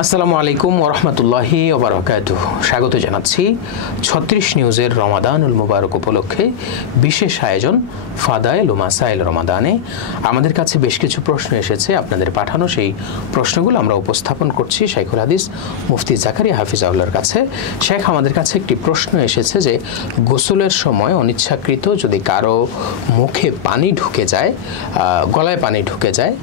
আসসালামু আলাইকুম ওয়া রাহমাতুল্লাহি ওয়া বারাকাতুহু। স্বাগত জানাচ্ছি ৩৬ নিউজের রমাদানুল মুবারক উপলক্ষে বিশেষ আয়োজন ফাদায়েল ও মাসাইল রমাদানে। আমাদের কাছে বেশ কিছু প্রশ্ন এসেছে, আপনাদের পাঠানো সেই প্রশ্নগুলো আমরা উপস্থাপন করছি শাইখুল হাদিস মুফতি জাকারিয়া হাফিজাউল্লাহর কাছে। শেখ, আমাদের কাছে একটি প্রশ্ন এসেছে যে গোসলের সময় অনিচ্ছাকৃত যদি কারো মুখে পানি ঢুকে যায়, গলায় পানি ঢুকে যায়,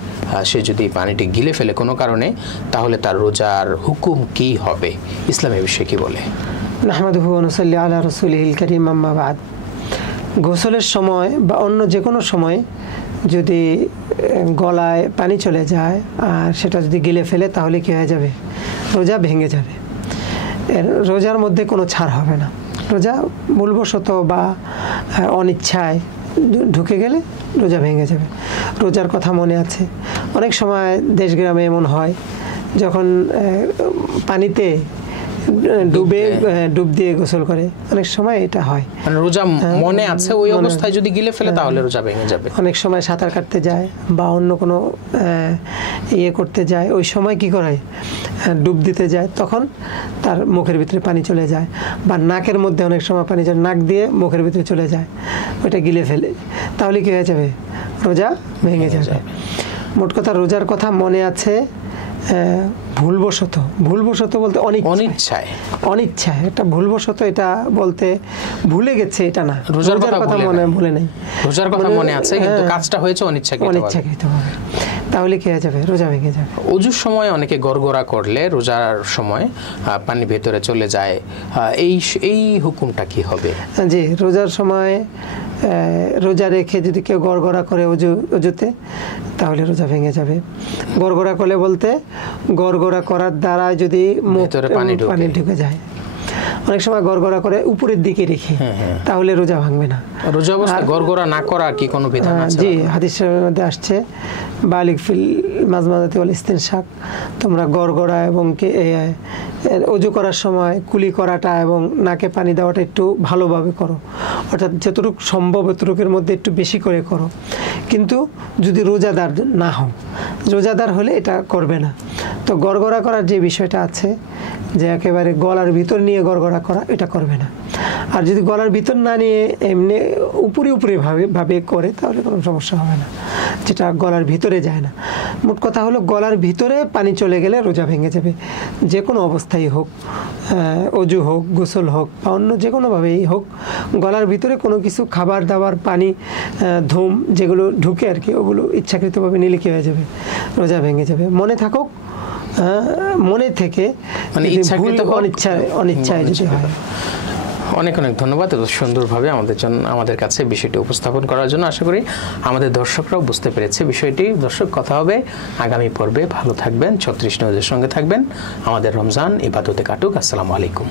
সে যদি পানিটি গিলে ফেলে কোনো কারণে, তাহলে তার রোজার হুকুম কি হবে? ইসলামের বিষয়ে কি বলে? নাহমাদুহু ওয়া নুসাল্লি আলা রাসূলিহিল কারীম, আম্মা বাদ। গোসলের সময় বা অন্য যে কোনো সময় যদি গলায় পানি চলে যায় আর সেটা যদি গিলে ফেলে, তাহলে কী হয়ে যাবে? রোজা ভেঙে যাবে। রোজার মধ্যে কোনো ছাড় হবে না। রোজা ভুলবশত বা অনিচ্ছায় ঢুকে গেলে রোজা ভেঙে যাবে। রোজার কথা মনে আছে, অনেক সময় দেশ গ্রামে এমন হয়, যখন পানিতে ডুব দিয়ে গোসল করে, অনেক সময় এটা হয়। মানে রোজা মনে আছে, ওই অবস্থায় যদি গিলে ফেলে তাহলে রোজা ভেঙে যাবে। অনেক সময় সাঁতার কাটতে যায় বা অন্য কোনো ইয়ে করতে যায়, ওই সময় কি করে? ডুব দিতে যায়, তখন তার মুখের ভিতরে পানি চলে যায়, বা নাকের মধ্যে অনেক সময় পানি চলে, নাক দিয়ে মুখের ভিতরে চলে যায়, ওইটা গিলে ফেলে, তাহলে কি হয়ে যাবে? রোজা ভেঙে যাবে। মোট কথা, রোজার কথা মনে আছে, ভুলবশত বলতে অনিচ্ছায় এটা ভুলবশত, এটা বলতে ভুলে গেছে, এটা না। রোজার কথা ভুলে নেই, রোজার কথা মনে আছে, কিন্তু কাজটা হয়েছে অনিচ্ছাকৃতভাবে, তাহলে কি হয়ে যাবে? রোজা ভেঙে যাবে। ওযুর সময় অনেকে গড়গড়া করলে রোজার সময় পানি ভেতরে চলে যায়, এই হুকুমটা কি হবে? জি, রোজার সময় রোজা রেখে যদি কেউ গড়গড়া করে অজুতে, তাহলে রোজা ভেঙে যাবে। গড়গড়া করলে বলতে, গড়গড়া করার দ্বারা যদি ভিতরে পানি ঢুকে যায়, অনেক সময় গড়গড়া করে উপরের দিকে রেখে, তাহলে রোজা ভাঙবে না। রোজা অবস্থায় গড়গড়া না করা কি কোনো বিধান আছে? জি, হাদিসের মধ্যে আসছে, বালিগ ফিল মাজমাজাতি ওয়াল ইস্তিনশাক, তোমরা গড়গড়া এবং ওযু করার সময় কুলি করাটা এবং নাকে পানি দেওয়াটা একটু ভালোভাবে করো, অর্থাৎ যতটুকু সম্ভব এতটুকুর মধ্যে একটু বেশি করে করো। কিন্তু যদি রোজাদার না হও, রোজাদার হলে এটা করবে না। তো গড়গড়া করার যে বিষয়টা আছে, যে একেবারে গলার ভিতর নিয়ে গড়গড়া করা, এটা করবে না। আর যদি গলার ভিতর না নিয়ে এমনি উপরে ভাবে করে, তাহলে কোনো সমস্যা হবে না, যেটা গলার ভিতরে যায় না। মোট কথা হলো, গলার ভিতরে পানি চলে গেলে রোজা ভেঙে যাবে। যে কোনো অবস্থায় হোক, অজু হোক, গোসল হোক, বা অন্য যে কোনোভাবেই হোক, গলার ভিতরে কোনো কিছু খাবার দাবার, পানি, ধূম যেগুলো ঢুকে আর কি, ওগুলো ইচ্ছাকৃতভাবে নিলে কি হয়ে যাবে? রোজা ভেঙে যাবে। মনে থাকুক, মনে থেকে, মানে অনিচ্ছায় যদি হয়। অনেক ধন্যবাদ এত সুন্দরভাবে আমাদের কাছে বিষয়টি উপস্থাপন করার জন্য। আশা করি আমাদের দর্শকরাও বুঝতে পেরেছে বিষয়টি। দর্শক, কথা হবে আগামী পর্বে। ভালো থাকবেন, ৩৬ নিউজের সঙ্গে থাকবেন। আমাদের রমজান ইবাদতে কাটুক। আসসালামু আলাইকুম।